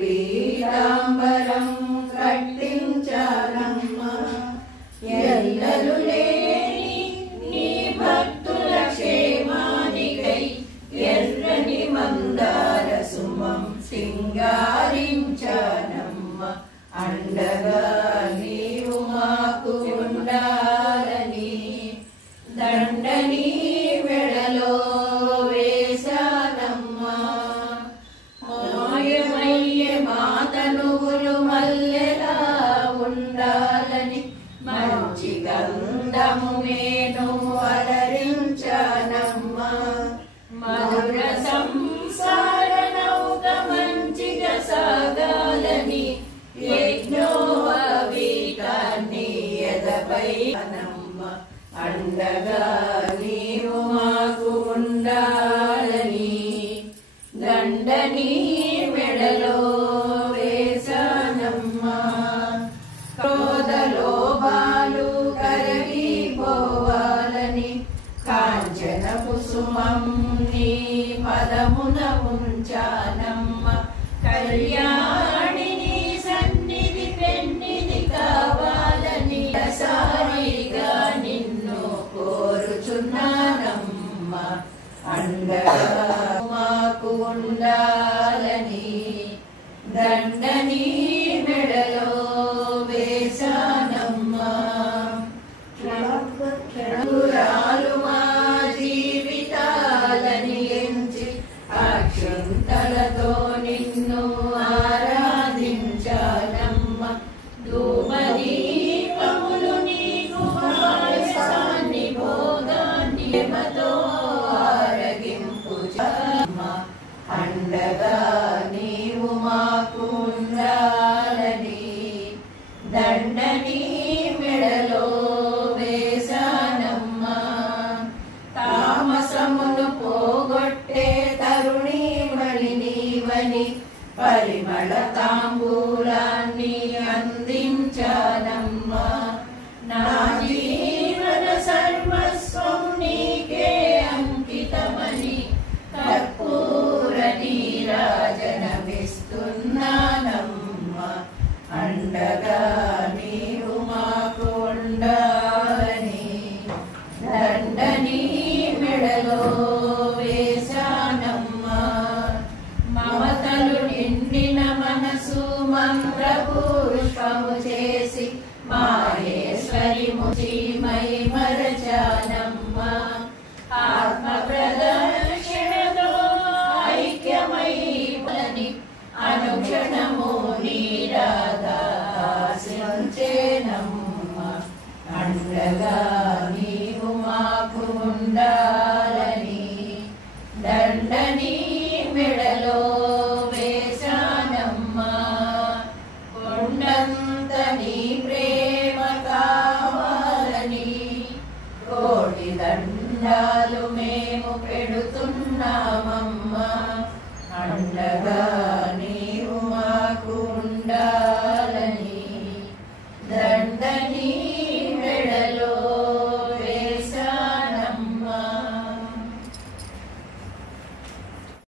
పీతాంబరం కట్టించానమ్మా ఎల్లలు లేని నీ భక్తుల క్షేమానికై ఎర్రని మందార సుమం సింగారించానమ్మా అండగా నీవు మాకు ఉండాలని దండని మెడలో వేశానమ్మా మాయమయ్యే మాతనువులు మల్లెలా ఉండాలని మంచి గంధము మేను అలరించానమ్మా మధుర సంసార నౌక మంచిగా సాగాలని యజ్ఞోపవీతాన్ని ఎదపై అనమ్మా అండగా నీవు మాకు ఉండాలని దండని మెడలో వేశానమ్మా క్రోధలోభాలు కరిగిపోవాలని కాంచన కుసుమం నీ పదమున ఉంచానమ్మా కళ్యాణిని సన్నిధి పెన్నిధి కావాలని సారిగా నిన్ను కోరుచున్నానమ్మా అండగా మాకు ఉండాలని దండని మెడలో వేశానమ్మా క్షణురాలు మా జీవితాలని ఎంచి అక్షంతలతో నిన్ను ఆరాధించానమ్మా ధూమదీపములు నీకు పాయసాన్ని భోగాన్ని మతో ఆరగింపు అండగా నీవు మాకు ఉండాలని దండని మెడలో వేశానమ్మా తామసమును పోగొట్టే తరుణీమణి నీవని పరిమళ తాంబూలాన్ని అందించానమ్మా నా జీవన సర్వస్వం నీకే అంకితమని కర్పూర నీరాజనమిస్తున్నానమ్మా అండగా నీవు మాకు ఉండాలని దండని మెడలో వేశానమ్మా మమతలు నిండిన మనసు మంత్రపుష్పము చేసి మాహేశ్వరి ముచిమై మరచానమ్మా ఆత్మ ప్రదర్శనతో ఐక్యమై అనుక్షణము నీరాగా ఆశించేనమ్మా అండగా